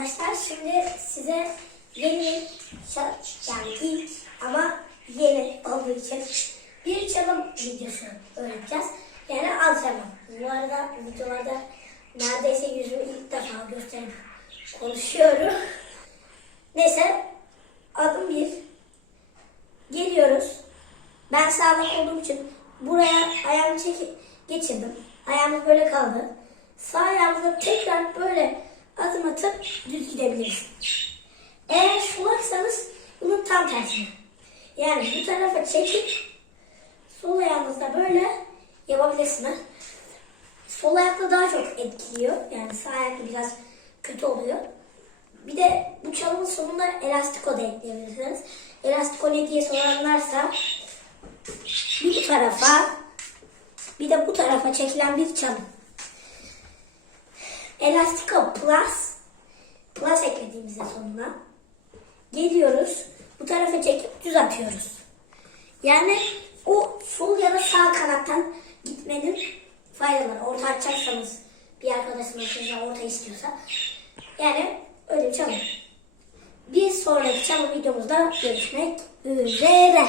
arkadaşlar şimdi size yeni yani ilk ama yeni olduğu için bir çalım videosu öğreteceğiz. Yani antrenman. Bu arada videolarda neredeyse yüzümü ilk defa gösterip konuşuyorum. Neyse adım bir. Geliyoruz. Ben sağlık olduğum için buraya ayağımı çekip geçirdim. Ayağımız böyle kaldı. Sağ ayağımızla tekrar böyle düz gidebiliriz. Eğer solaksanız bunun tam tersine. Yani bu tarafa çekip sol ayağınızla böyle yapabilirsiniz. Sol ayakla daha çok etkiliyor. Yani sağ ayakla biraz kötü oluyor. Bir de bu çalımın sonuna elastiko da ekleyebilirsiniz. Elastiko ne diye soranlarsa bir tarafa bir de bu tarafa çekilen bir çalım. Elastiko Plus Eklediğimizde sonuna geliyoruz. Bu tarafa çekip düz atıyoruz. Yani o sol ya da sağ kanattan gitmenin faydaları. Orta açacaksanız bir arkadaşınız size orta istiyorsa. Yani öyle bir çalım. Bir sonraki çalım videomuzda görüşmek üzere.